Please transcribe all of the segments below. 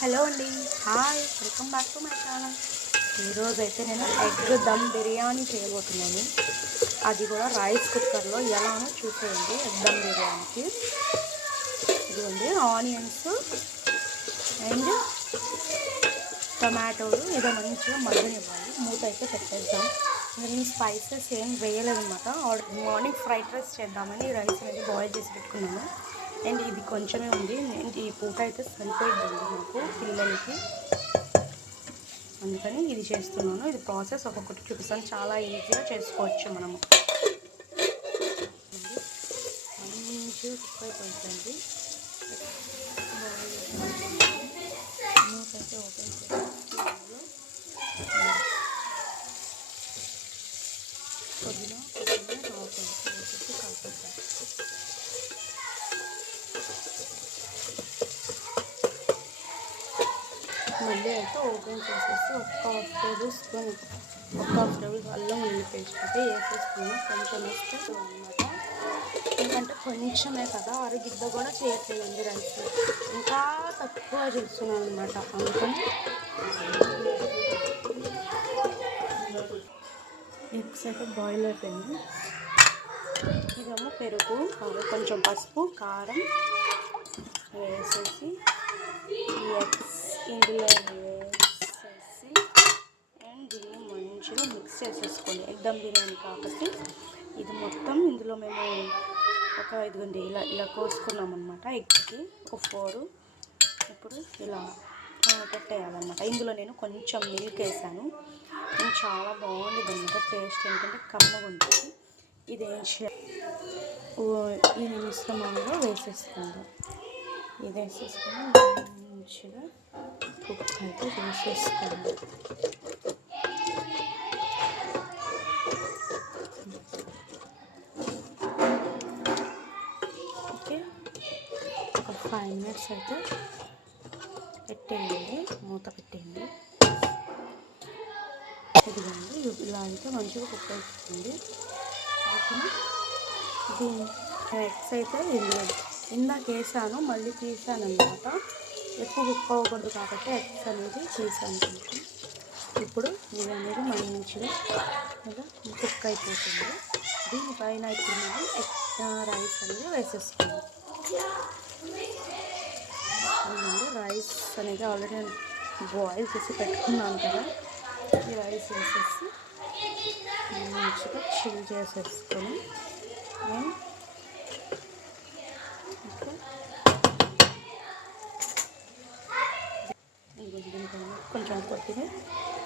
Hello అండి, hi, welcome back to my channel. ఈరోజు అయితే నేను ఎగ్ దమ్ బిర్యానీ చేయబోతున్నాను. అది కూడా రైస్ కుక్కర్లో ఎలానో చూసేయండి. ఎగ్ దమ్ బిర్యానీకి ఇదిగోండి ఆనియన్స్ అండ్ టొమాటోలు ఏదో మంచిగా మగ్గనివ్వాలి. మూత అయితే పెట్టేద్దాం. నేను స్పైసెస్ ఏం వేయలేదన్నమాట. మార్నింగ్ ఫ్రైడ్ రైస్ చేద్దామని రైస్ అనేది బాయిల్ చేసి పెట్టుకున్నాను. అండ్ ఇది కొంచెమే ఉంది. ఈ పూట అయితే సరిపోయిందండి నాకు పిల్లలకి, అందుకని ఇది చేస్తున్నాను. ఇది ప్రాసెస్ ఒక్కొక్కటి చూపిస్తాను. చాలా ఈజీగా చేసుకోవచ్చు మనము. మంచిగా కుక్ అయిపోతుంది. మూత అయితే ఓపెన్ చేసి కొద్దిగా వేసేసి కలుపుతాం. మళ్ళీ అయితే ఓపెన్ చేసేసి ఒక హాఫ్ టేబుల్ స్పూన్ అల్లం ఉల్లి పేస్ట్ అయితే వేసేసుకున్నాను. కొంచెం వేస్తే అనమాట, ఎందుకంటే కొంచెమే కదా, అరగిద్ద కూడా చేయట్లేదండి రైస్, ఇంకా తక్కువ చేస్తున్నాను అనమాట. అందుకని ఎగ్స్ అయితే బాయిల్ అయిపోయింది. ఇదేమో పెరుగు, కొంచెం పసుపు, కారం వేసేసి ఈ ఎగ్స్ ఇందులో వేసేసి అండ్ దీన్ని మంచిగా మిక్స్ చేసేసుకోండి. ఎగ్ దమ్ బిర్యానీ కాబట్టి ఇది మొత్తం ఇందులో మేము ఒక 5 గంటలు ఇలా కోసుకున్నాం అనమాట. ఎగ్కి ఒక 4. ఇప్పుడు ఇలా పెట్టేయాలన్నమాట. ఇందులో నేను కొంచెం మిల్క్ వేసాను. చాలా బాగుంటుంది అనమాట. టేస్ట్ ఏంటంటే కమ్మగా ఉంటుంది. ఇది ఏం ఈ మిశ్రమంలో వేసేసుకుందాం. ఇది వేసేసుకొని మంచిగా కుక్ అయితే చేసేసుకోండి. ఓకే, ఒక 5 మినిట్స్ అయితే పెట్టేయండి, మూత పెట్టేయండి. ఇదిగోండి ఇలా అయితే మంచిగా కుక్ అవుతుంది. దీని ఎగ్స్ అయితే ఇందాక వేసాను, మళ్ళీ తీసాను అనమాట. ఎక్కువ కుక్ అవ్వకూడదు కాబట్టి ఎగ్స్ అనేది తీసాను కొంచెం. ఇప్పుడు ఇది అనేది మంచిగా కుక్ అయిపోతుంది. దీనిపైన ఇప్పుడు మనం రైస్ అనేది వేసేసుకోండి. రైస్ అనేది ఆల్రెడీ బాయిల్ చేసి పెట్టుకున్నాను కదా, ఈ రైస్ వేసేసి మంచిగా చిల్ చేసేసుకొని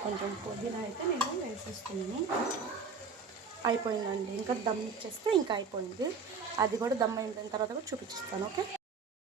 కొంచెం పుదీనా అయితే నేను వేసేస్తున్నాను. అయిపోయిందండి. ఇంకా దమ్ ఇచ్చేస్తే ఇంకా అయిపోయింది. అది కూడా దమ్ అయిన తర్వాత కూడా చూపించేస్తాను. ఓకే.